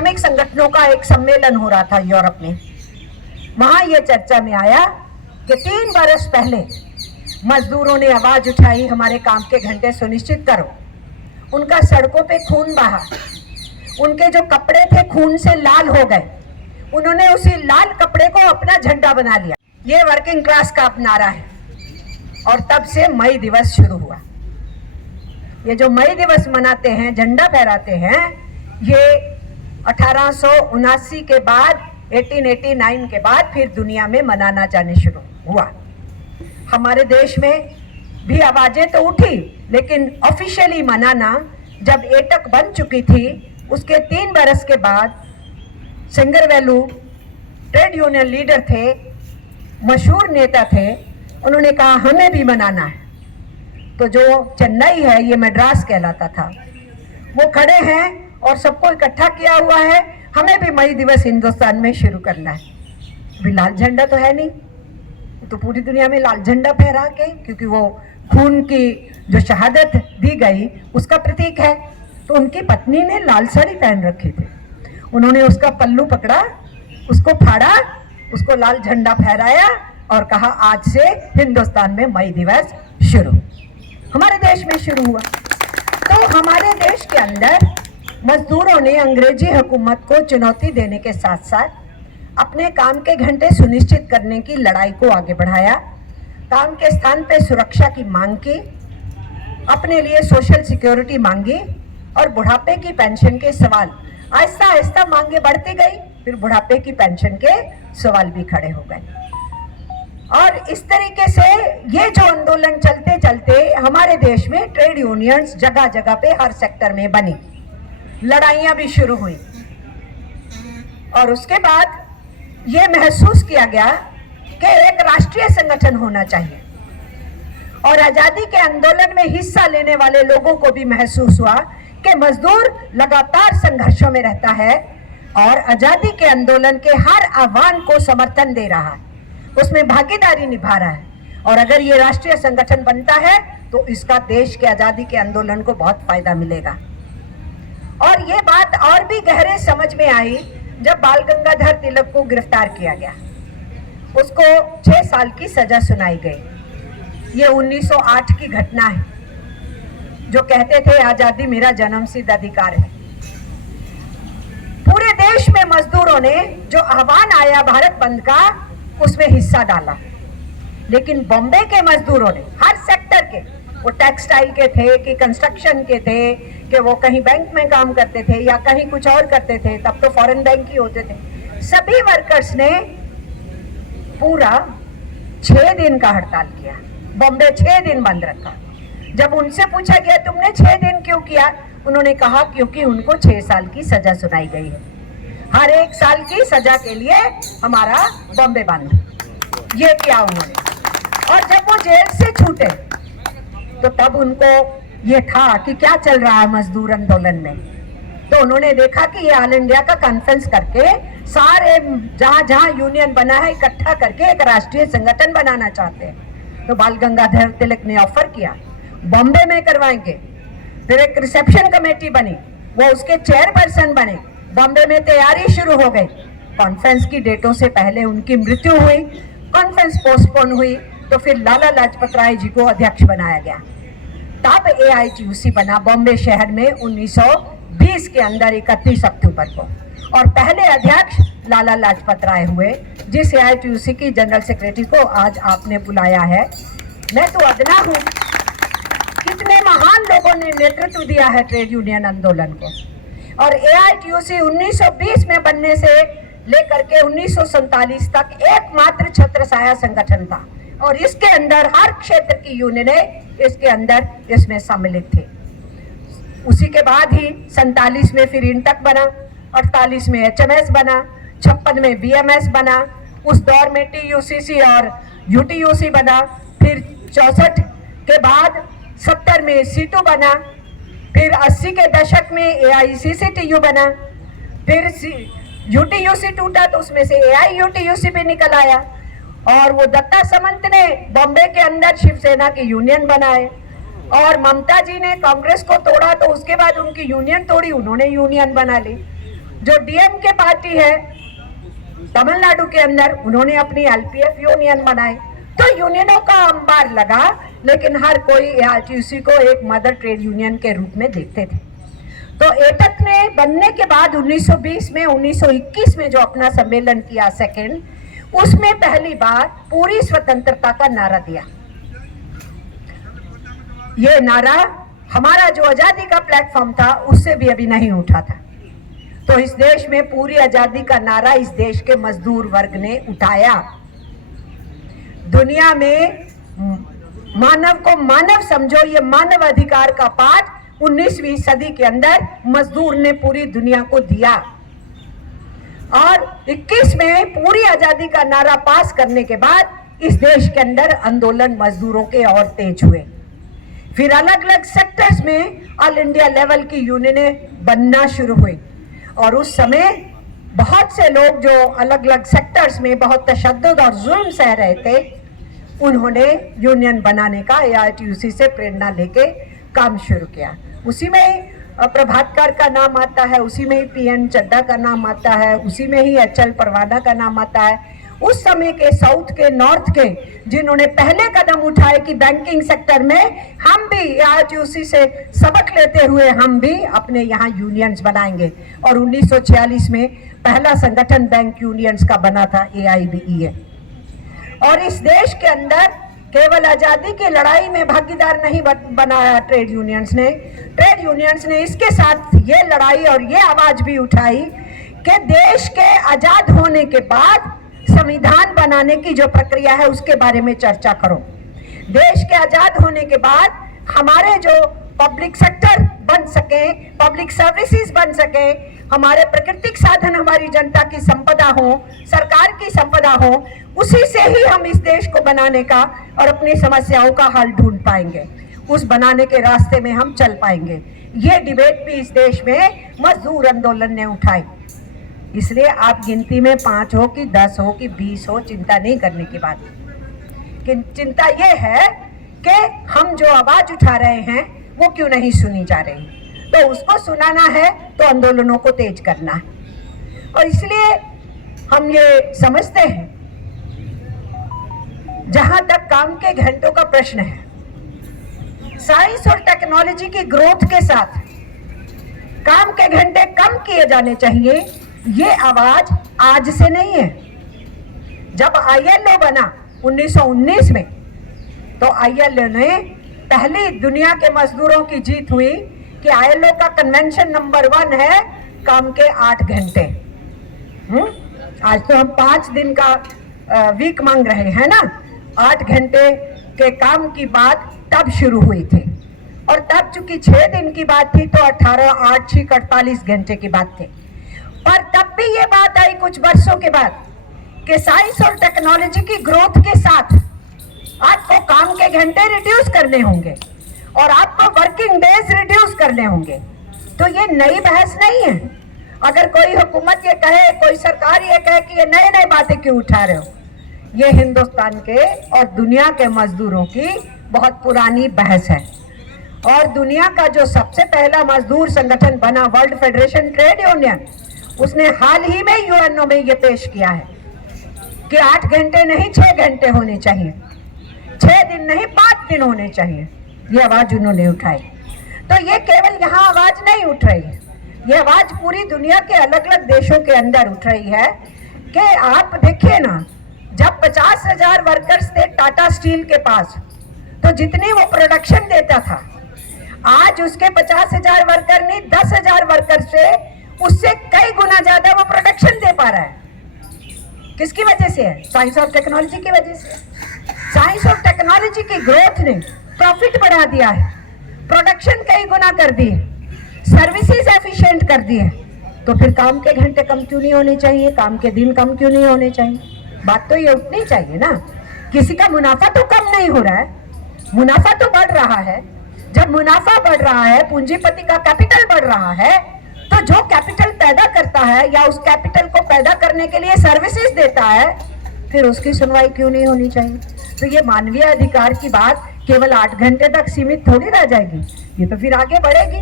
श्रमिक संगठनों का एक सम्मेलन हो रहा था यूरोप में। वहां ये चर्चा में आया कि 3 बरस पहले मजदूरों ने आवाज उठाई, हमारे काम के घंटे सुनिश्चित करो। उनका सड़कों पे खून बहा, उनके जो कपड़े थे खून से लाल हो गए, उन्होंने उसी लाल कपड़े को अपना झंडा बना लिया। ये वर्किंग क्लास का नारा है। और तब से मई दिवस शुरू हुआ। ये जो मई दिवस मनाते हैं, झंडा फहराते हैं, ये 1879 के बाद 1889 के बाद फिर दुनिया में मनाना जाने शुरू हुआ। हमारे देश में भी आवाजें तो उठी, लेकिन ऑफिशियली मनाना जब एटक बन चुकी थी, उसके 3 बरस के बाद सिंगरवेलू ट्रेड यूनियन लीडर थे, मशहूर नेता थे, उन्होंने कहा हमें भी मनाना है। तो जो चेन्नई है, ये मद्रास कहलाता था, वो खड़े हैं और सबको इकट्ठा किया हुआ है, हमें भी मई दिवस हिंदुस्तान में शुरू करना है। अभी लाल झंडा तो है नहीं, तो पूरी दुनिया में लाल झंडा फहरा के, क्योंकि वो खून की जो शहादत दी गई उसका प्रतीक है। तो उनकी पत्नी ने लाल साड़ी पहन रखी थी, उन्होंने उसका पल्लू पकड़ा, उसको फाड़ा, उसको लाल झंडा फहराया और कहा आज से हिंदुस्तान में मई दिवस शुरू। हमारे देश में शुरू हुआ। तो हमारे देश के अंदर मजदूरों ने अंग्रेजी हुकूमत को चुनौती देने के साथ साथ अपने काम के घंटे सुनिश्चित करने की लड़ाई को आगे बढ़ाया, काम के स्थान पे सुरक्षा की मांग की, अपने लिए सोशल सिक्योरिटी मांगी और बुढ़ापे की पेंशन के सवाल। आहिस्ता आहिस्ता मांगे बढ़ती गई, फिर बुढ़ापे की पेंशन के सवाल भी खड़े हो गए। और इस तरीके से ये जो आंदोलन चलते चलते हमारे देश में ट्रेड यूनियंस जगह जगह पे हर सेक्टर में बनी, लड़ाइयां भी शुरू हुई। और उसके बाद ये महसूस किया गया कि एक राष्ट्रीय संगठन होना चाहिए। और आजादी के आंदोलन में हिस्सा लेने वाले लोगों को भी महसूस हुआ कि मजदूर लगातार संघर्षों में रहता है और आजादी के आंदोलन के हर आह्वान को समर्थन दे रहा है, उसमें भागीदारी निभा रहा है। और अगर ये राष्ट्रीय संगठन बनता है तो इसका देश के आजादी के आंदोलन को बहुत फायदा मिलेगा। और ये बात और भी गहरे समझ में आई जब बाल गंगाधर तिलक को गिरफ्तार किया गया, उसको 6 साल की सजा सुनाई गई। ये 1908 की घटना है, जो कहते थे आजादी मेरा जन्मसिद्ध अधिकार है। पूरे देश में मजदूरों ने जो आह्वान आया भारत बंद का, उसमें हिस्सा डाला। लेकिन बॉम्बे के मजदूरों ने हर सेक्टर के, वो टेक्सटाइल के थे कि कंस्ट्रक्शन के थे कि वो कहीं बैंक में काम करते थे या कहीं कुछ और करते थे, तब तो फॉरेन बैंक ही होते थे, सभी वर्कर्स ने पूरा 6 दिन का हड़ताल किया। बॉम्बे 6 दिन बंद रखा। जब उनसे पूछा गया तुमने 6 दिन क्यों किया, उन्होंने कहा क्योंकि उनको 6 साल की सजा सुनाई गई है, हर 1 साल की सजा के लिए हमारा बॉम्बे बंद। ये किया उन्होंने। और जब वो जेल से छूटे तो तब उनको ये था कि क्या चल रहा है मजदूर आंदोलन में। तो उन्होंने देखा कि ये ऑल इंडिया का कॉन्फ्रेंस करके सारे जहां जहां यूनियन बना है इकट्ठा करके एक राष्ट्रीय संगठन बनाना चाहते हैं। तो बाल गंगाधर तिलक ने ऑफर किया बॉम्बे में करवाएंगे। फिर एक रिसेप्शन कमेटी बनी, वो उसके चेयरपर्सन बने। बॉम्बे में तैयारी शुरू हो गई। कॉन्फ्रेंस की डेटों से पहले उनकी मृत्यु हुई, कॉन्फ्रेंस पोस्टपोन हुई, तो फिर लाला लाजपत राय जी को अध्यक्ष बनाया गया। तब AITUC बना बॉम्बे शहर में 1920 के अंदर 31 अक्टूबर को, और पहले अध्यक्ष लाला लाजपत राय हुए, जिस AITUC की जनरल सेक्रेटरी को आज आपने बुलाया है। मैं तो अदना हूँ, कितने महान लोगों ने नेतृत्व दिया है ट्रेड यूनियन आंदोलन को। और AITUC 1920 में बनने से लेकर के 1947 तक एकमात्र छत्रछाया संगठन था, और इसके अंदर हर क्षेत्र की यूनियनें इसके अंदर इसमें सम्मिलित थे। उसी के बाद ही 47 में फिर इंटक बना, 48 में HMS बना, 56 में BMS बना, उस दौर में TUCC और UTUC बना, फिर 64 के बाद 70 में C2 बना, फिर 80 के दशक में AICCTU बना, फिर UTUC टूटा तो उसमें से AIUTUC भी निकल आया। और वो दत्ता सामंत ने बॉम्बे के अंदर शिवसेना की यूनियन बनाए, और ममता जी ने कांग्रेस को तोड़ा तो उसके बाद उनकी यूनियन तोड़ी, उन्होंने यूनियन बना ली। जो डीएमके पार्टी है तमिलनाडु के अंदर, उन्होंने अपनी एलपीएफ यूनियन बनाई, तो यूनियनों का अंबार लगा, लेकिन हर कोई एआईटीयूसी को एक मदर ट्रेड यूनियन के रूप में देखते थे। तो एटक ने बनने के बाद 1920 में 1921 में जो अपना सम्मेलन किया सेकेंड, उसमें पहली बार पूरी स्वतंत्रता का नारा दिया। ये नारा हमारा जो आजादी का प्लेटफॉर्म था उससे भी अभी नहीं उठा था। तो इस देश में पूरी आजादी का नारा इस देश के मजदूर वर्ग ने उठाया। दुनिया में मानव को मानव समझो, ये मानव अधिकार का पाठ 19वीं सदी के अंदर मजदूर ने पूरी दुनिया को दिया। और 21 में पूरी आजादी का नारा पास करने के बाद इस देश के अंदर आंदोलन मजदूरों के और तेज हुए। फिर अलग अलग सेक्टर्स में ऑल इंडिया लेवल की यूनियनें बनना शुरू हुई, और उस समय बहुत से लोग जो अलग अलग सेक्टर्स में बहुत तशद्दुद और जुल्म सह रहे थे, उन्होंने यूनियन बनाने का एआईटीयूसी से प्रेरणा लेके काम शुरू किया। उसी में प्रभातकर का नाम आता है, उसी में ही पीएन चड्डा का नाम आता है, उसी में ही एचएल परवाना का नाम आता है। उस समय के साउथ के, नॉर्थ के, जिन्होंने पहले कदम उठाए कि बैंकिंग सेक्टर में हम भी एआईटीयूसी से सबक लेते हुए हम भी अपने यहाँ यूनियंस बनाएंगे। और 1946 में पहला संगठन बैंक यूनियंस का बना था, एआईबीईए। और इस देश के अंदर केवल आजादी की लड़ाई में भागीदार नहीं बनाया ट्रेड यूनियंस ने इसके साथ ये लड़ाई और ये आवाज भी उठाई कि देश के आजाद होने के बाद संविधान बनाने की जो प्रक्रिया है उसके बारे में चर्चा करो। देश के आजाद होने के बाद हमारे जो पब्लिक सेक्टर बन सके, पब्लिक सर्विसेज बन सके, हमारे प्राकृतिक साधन हमारी जनता की संपदा हो, सरकार की संपदा हो, उसी से ही हम इस देश को बनाने का और अपनी समस्याओं का हल ढूंढ पाएंगे। उस बनाने के रास्ते में हम चल पाएंगे। ये डिबेट भी इस देश में मजदूर आंदोलन ने उठाई। इसलिए आप गिनती में 5 हो कि 10 हो कि 20 हो, चिंता नहीं करने की बात। चिंता ये है कि हम जो आवाज उठा रहे हैं वो क्यों नहीं सुनी जा रही। तो उसको सुनाना है तो आंदोलनों को तेज करना है। और इसलिए हम ये समझते हैं, जहां तक काम के घंटों का प्रश्न है, साइंस और टेक्नोलॉजी की ग्रोथ के साथ काम के घंटे कम किए जाने चाहिए। ये आवाज आज से नहीं है। जब आईएलओ बना 1919 में, तो आईएलओ ने पहली दुनिया के मजदूरों की जीत हुई कि आईएलओ का कन्वेंशन नंबर 1 है काम के 8 घंटे। आज तो हम 5 दिन का वीक मांग रहे हैं ना। 8 घंटे के काम की बात तब शुरू हुई थी, और तब चूंकि 6 दिन की बात थी तो 18 8 6 48 घंटे की बात थी। पर तब भी ये बात आई कुछ वर्षों के बाद कि साइंस और टेक्नोलॉजी की ग्रोथ के साथ आपको काम के घंटे रिड्यूस करने होंगे और आपको वर्किंग डेज रिड्यूस करने होंगे। तो ये नई बहस नहीं है। अगर कोई हुकूमत ये कहे, कोई सरकार ये कहे कि ये नए नए बातें क्यों उठा रहे हो, ये हिंदुस्तान के और दुनिया के मजदूरों की बहुत पुरानी बहस है। और दुनिया का जो सबसे पहला मजदूर संगठन बना, वर्ल्ड फेडरेशन ट्रेड यूनियन, उसने हाल ही में यूएनओ में ये पेश किया है कि 8 घंटे नहीं 6 घंटे होने चाहिए, 6 दिन नहीं 5 दिन होने चाहिए। ये आवाज उन्होंने उठाई। तो ये केवल यहाँ आवाज नहीं उठ रही है, ये आवाज पूरी दुनिया के अलग अलग देशों के अंदर उठ रही है। कि आप देखिए ना, जब 50,000 वर्कर्स थे टाटा स्टील के पास, तो जितनी वो प्रोडक्शन देता था, आज उसके 50,000 वर्कर नहीं 10,000 वर्कर से उससे कई गुना ज्यादा वो प्रोडक्शन दे पा रहा है। किसकी वजह से है? साइंस और टेक्नोलॉजी की वजह से। साइंस और टेक्नोलॉजी की ग्रोथ ने प्रॉफिट बढ़ा दिया है, प्रोडक्शन कई गुना कर दी है, सर्विसेज एफिशिएंट कर दी है। तो फिर काम के घंटे कम क्यों नहीं होने चाहिए, काम के दिन कम क्यों नहीं होने चाहिए? बात तो ये उठनी चाहिए ना। किसी का मुनाफा तो कम नहीं हो रहा है, मुनाफा तो बढ़ रहा है। जब मुनाफा बढ़ रहा है, पूंजीपति का कैपिटल बढ़ रहा है, तो जो कैपिटल पैदा करता है या उस कैपिटल को पैदा करने के लिए सर्विसेज देता है, फिर उसकी सुनवाई क्यों नहीं होनी चाहिए? तो ये मानवीय अधिकार की बात केवल 8 घंटे तक सीमित थोड़ी रह जाएगी। ये तो फिर आगे बढ़ेगी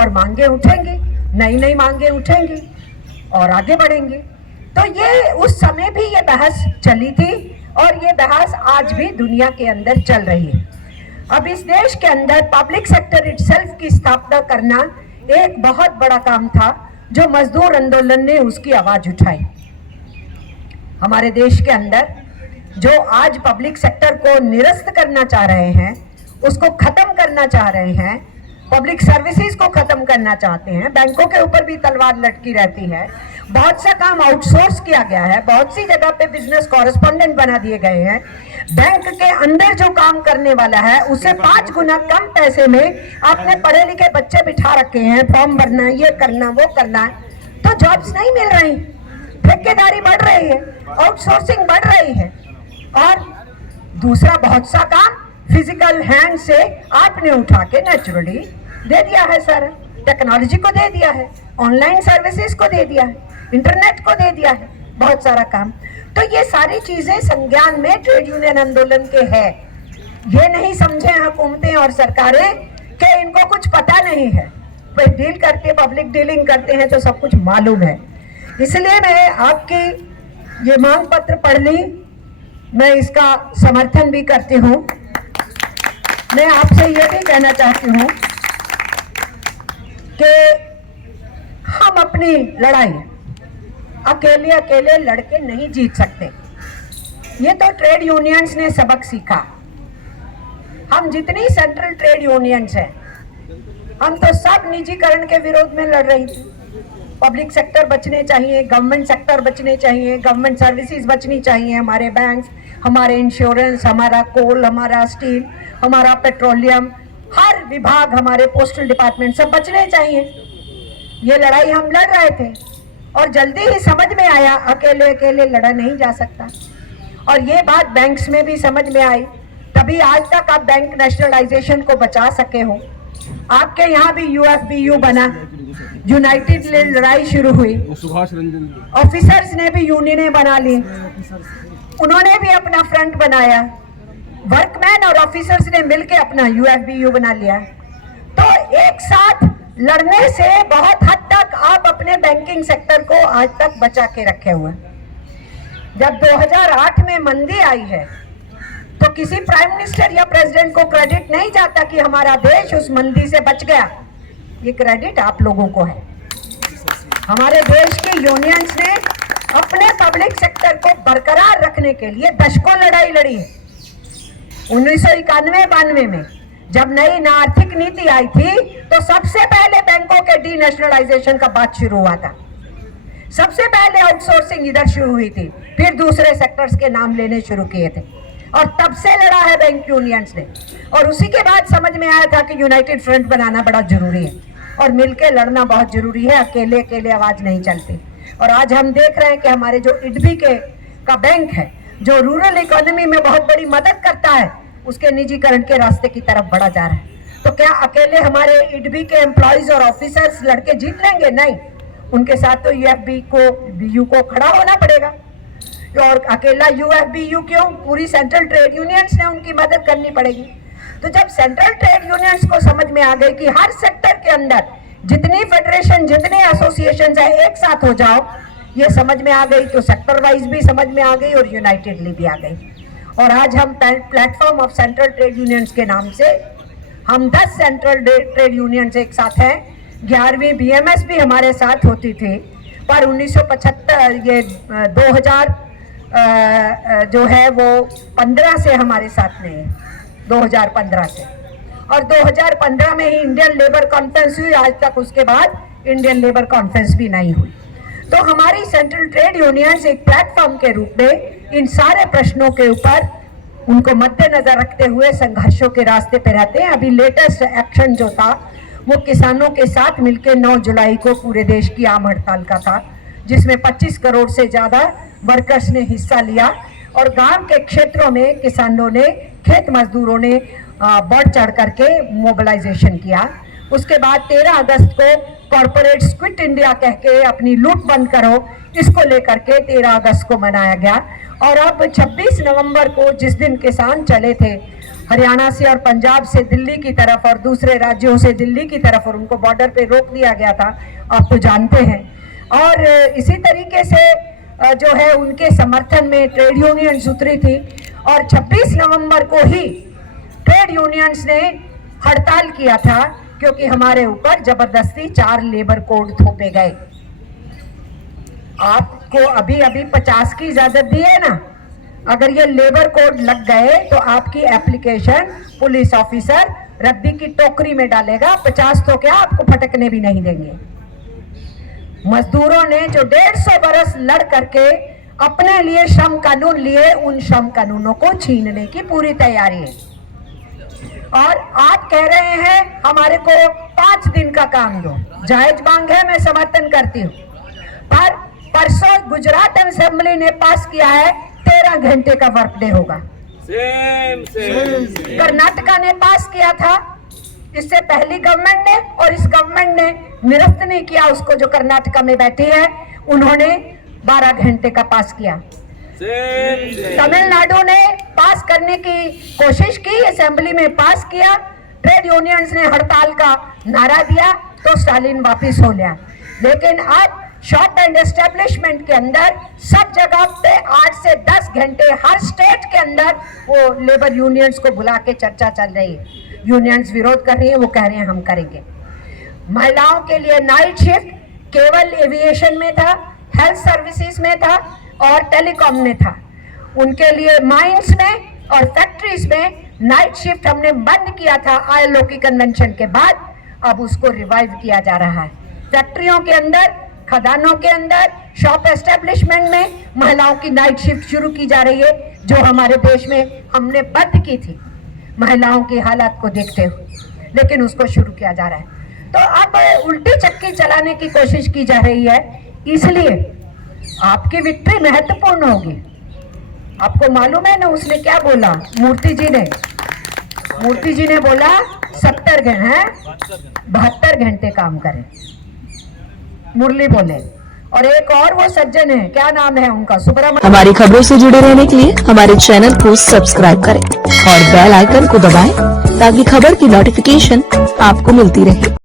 और मांगे उठेंगी, नई नई मांगे उठेंगी। और आगे बढ़ेंगे। तो ये उस समय भी ये बहस चली थी और ये बहस आज भी दुनिया के अंदर चल रही है। अब इस देश के अंदर पब्लिक सेक्टर इटसेल्फ की स्थापना करना एक बहुत बड़ा काम था, जो मजदूर आंदोलन ने उसकी आवाज उठाई। हमारे देश के अंदर जो आज पब्लिक सेक्टर को निरस्त करना चाह रहे हैं, उसको खत्म करना चाह रहे हैं, पब्लिक सर्विसेज को खत्म करना चाहते हैं, बैंकों के ऊपर भी तलवार लटकी रहती है, बहुत सा काम आउटसोर्स किया गया है, बहुत सी जगह पे बिजनेस कॉरेस्पॉन्डेंट बना दिए गए हैं, बैंक के अंदर जो काम करने वाला है उससे 5 गुना कम पैसे में आपने पढ़े लिखे बच्चे बिठा रखे हैं, फॉर्म भरना है, ये करना वो करना है, तो जॉब्स नहीं मिल रही, ठेकेदारी बढ़ रही है, आउटसोर्सिंग बढ़ रही है। और दूसरा बहुत सा काम फिजिकल हैंड से आपने उठा के नेचुरली दे दिया है सर, टेक्नोलॉजी को दे दिया है, ऑनलाइन सर्विसेज को दे दिया है, इंटरनेट को दे दिया है, बहुत सारा काम। तो ये सारी चीजें संज्ञान में ट्रेड यूनियन आंदोलन के है। ये नहीं समझे हुकूमतें और सरकारें कि इनको कुछ पता नहीं है, भाई डील करते पब्लिक डीलिंग करते हैं तो सब कुछ मालूम है। इसलिए मैं आपकी ये मांग पत्र पढ़ ली, मैं इसका समर्थन भी करती हूँ। मैं आपसे ये भी कहना चाहती हूँ कि हम अपनी लड़ाई अकेले अकेले लड़के नहीं जीत सकते। ये तो ट्रेड यूनियंस ने सबक सीखा। हम जितनी सेंट्रल ट्रेड यूनियंस हैं, हम तो सब निजीकरण के विरोध में लड़ रही थी। पब्लिक सेक्टर बचने चाहिए, गवर्नमेंट सेक्टर बचने चाहिए, गवर्नमेंट सर्विसेज बचनी चाहिए, हमारे बैंक्स, हमारे इंश्योरेंस, हमारा कोल, हमारा स्टील, हमारा पेट्रोलियम, हर विभाग, हमारे पोस्टल डिपार्टमेंट सब बचने चाहिए। ये लड़ाई हम लड़ रहे थे और जल्दी ही समझ में आया अकेले अकेले लड़ा नहीं जा सकता। और ये बात बैंक्स में भी समझ में आई, तभी आज तक आप बैंक नेशनलाइजेशन को बचा सके हो। आपके यहाँ भी यूएफबीयू बना, यूनाइटेड लड़ाई शुरू हुई, ऑफिसर्स ने भी यूनियनें बना ली, उन्होंने भी अपना फ्रंट बनाया, वर्कमैन और ऑफिसर्स ने मिलकर अपना यूएफबीयू बना लिया। तो एक साथ लड़ने से बहुत हद तक आप अपने बैंकिंग सेक्टर को आज तक बचा के रखे हुए। जब 2008 में मंदी आई है तो किसी प्राइम मिनिस्टर या प्रेसिडेंट को क्रेडिट नहीं जाता कि हमारा देश उस मंदी से बच गया। ये क्रेडिट आप लोगों को है। हमारे देश के यूनियंस ने अपने पब्लिक सेक्टर को बरकरार रखने के लिए दशकों लड़ाई लड़ी है। 1991-92 में जब नई आर्थिक नीति आई थी तो सबसे पहले बैंकों के डीनेशनलाइजेशन का बात शुरू हुआ था। सबसे पहले आउटसोर्सिंग इधर शुरू हुई थी, फिर दूसरे सेक्टर्स के नाम लेने शुरू किए थे और तब से लड़ा है बैंक यूनियंस ने। और उसी के बाद समझ में आया था कि यूनाइटेड फ्रंट बनाना बड़ा जरूरी है और मिलकर लड़ना बहुत जरूरी है, अकेले अकेले आवाज नहीं चलती। और आज हम देख रहे हैं कि हमारे जो इडबी का बैंक है, जो रूरल इकोनॉमी में बहुत बड़ी मदद करता है, उसके निजीकरण के रास्ते की तरफ बढ़ा जा रहा है। तो क्या अकेले हमारे इडबी के एम्प्लॉयज और ऑफिसर्स लड़के जीत लेंगे? नहीं, उनके साथ तो यूएफबीयू को खड़ा होना पड़ेगा। और अकेला यूएफबीयू क्यों, पूरी सेंट्रल ट्रेड यूनियंस ने उनकी मदद करनी पड़ेगी। तो जब सेंट्रल ट्रेड यूनियंस को समझ में आ गई कि हर सेक्टर के अंदर जितनी फेडरेशन, जितने एसोसिएशन है, एक साथ हो जाओ, ये समझ में आ गई, तो सेक्टर वाइज भी समझ में आ गई और यूनाइटेडली भी आ गई। और आज हम platform of central trade unions के नाम से हम 10 सेंट्रल ट्रेड यूनियंस एक साथ हैं। 11वीं बीएमएस भी हमारे साथ होती थी, पर 1975 ये 2000 जो है वो 15 से हमारे साथ नहीं है, 2015 से। और 2015 में ही इंडियन लेबर कॉन्फ्रेंस हुई, आज तक उसके बाद इंडियन लेबर कॉन्फ्रेंस भी नहीं हुई। तो हमारी सेंट्रल ट्रेड यूनियंस एक प्लेटफॉर्म के रूप में इन सारे प्रश्नों के ऊपर उनको मद्देनजर रखते हुए संघर्षों के रास्ते पे रहते हैं। अभी लेटेस्ट एक्शन जो था वो किसानों के साथ मिलकर 9 जुलाई को पूरे देश की आम हड़ताल का था, जिसमें 25 करोड़ से ज़्यादा वर्कर्स ने हिस्सा लिया। और गांव के क्षेत्रों में किसानों ने, खेत मजदूरों ने बढ़ चढ़ करके मोबिलाइजेशन किया। उसके बाद 13 अगस्त को कॉरपोरेट क्विट इंडिया कह के अपनी लूट बंद करो, इसको लेकर के 13 अगस्त को मनाया गया। और अब 26 नवंबर को, जिस दिन किसान चले थे हरियाणा से और पंजाब से दिल्ली की तरफ और दूसरे राज्यों से दिल्ली की तरफ, और उनको बॉर्डर पे रोक दिया गया था, आप तो जानते हैं। और इसी तरीके से जो है उनके समर्थन में ट्रेड यूनियंस उतरी थी और 26 नवंबर को ही ट्रेड यूनियंस ने हड़ताल किया था क्योंकि हमारे ऊपर जबरदस्ती 4 लेबर कोड थोपे गए। आपको अभी 50 की इजाजत दी है ना, अगर ये लेबर कोड लग गए तो आपकी एप्लीकेशन पुलिस ऑफिसर रद्दी की टोकरी में डालेगा। 50 तो क्या, आपको फटकने भी नहीं देंगे। मजदूरों ने जो 150 बरस लड़ करके अपने लिए श्रम कानून लिए, उन श्रम कानूनों को छीनने की पूरी तैयारी है। और आप कह रहे हैं हमारे को 5 दिन का काम दो, जायज मांग है, मैं समर्थन करती हूँ। पर परसों गुजरात असेंबली ने पास किया है 13 घंटे का वर्क डे होगा। कर्नाटका ने पास किया था, इससे पहली गवर्नमेंट ने, और इस गवर्नमेंट ने निरस्त नहीं किया उसको, जो कर्नाटका में बैठी है उन्होंने 12 घंटे का पास किया। तमिलनाडु ने पास करने की कोशिश की, असेंबली में पास किया, ट्रेड यूनियंस ने हड़ताल का नारा दिया तो स्टालिन वापिस हो गया। लेकिन अब शॉप एंड एस्टेब्लिशमेंट के अंदर सब जगह पे 8 से 10 घंटे हर स्टेट के अंदर वो लेबर यूनियंस को बुला के चर्चा चल रही है। यूनियंस विरोध कर रही है, वो कह रहे हैं हम करेंगे। महिलाओं के लिए नाइट शिफ्ट केवल एविएशन में था, हेल्थ सर्विसेज में था और टेलीकॉम में था। उनके लिए माइंस में और फैक्ट्रीज में नाइट शिफ्ट हमने बंद किया था ILO की कन्वेंशन के बाद, अब उसको रिवाइव किया जा रहा है। फैक्ट्रियों के अंदर, खदानों के अंदर, शॉप एस्टेब्लिशमेंट में महिलाओं की नाइट शिफ्ट शुरू की जा रही है, जो हमारे देश में हमने बंद की थी महिलाओं की हालत को देखते हुए, लेकिन उसको शुरू किया जा रहा है। तो अब उल्टी चक्की चलाने की कोशिश की जा रही है, इसलिए आपकी विक्ट्री महत्वपूर्ण होगी। आपको मालूम है ना उसने क्या बोला, मूर्ति जी ने बोला 72 घंटे काम करें, मुरली बोले। और एक और वो सज्जन है, क्या नाम है उनका, सुब्रमण्यम। हमारी खबरों से जुड़े रहने के लिए हमारे चैनल को सब्सक्राइब करें और बेल आइकन को दबाएं ताकि खबर की नोटिफिकेशन आपको मिलती रहे।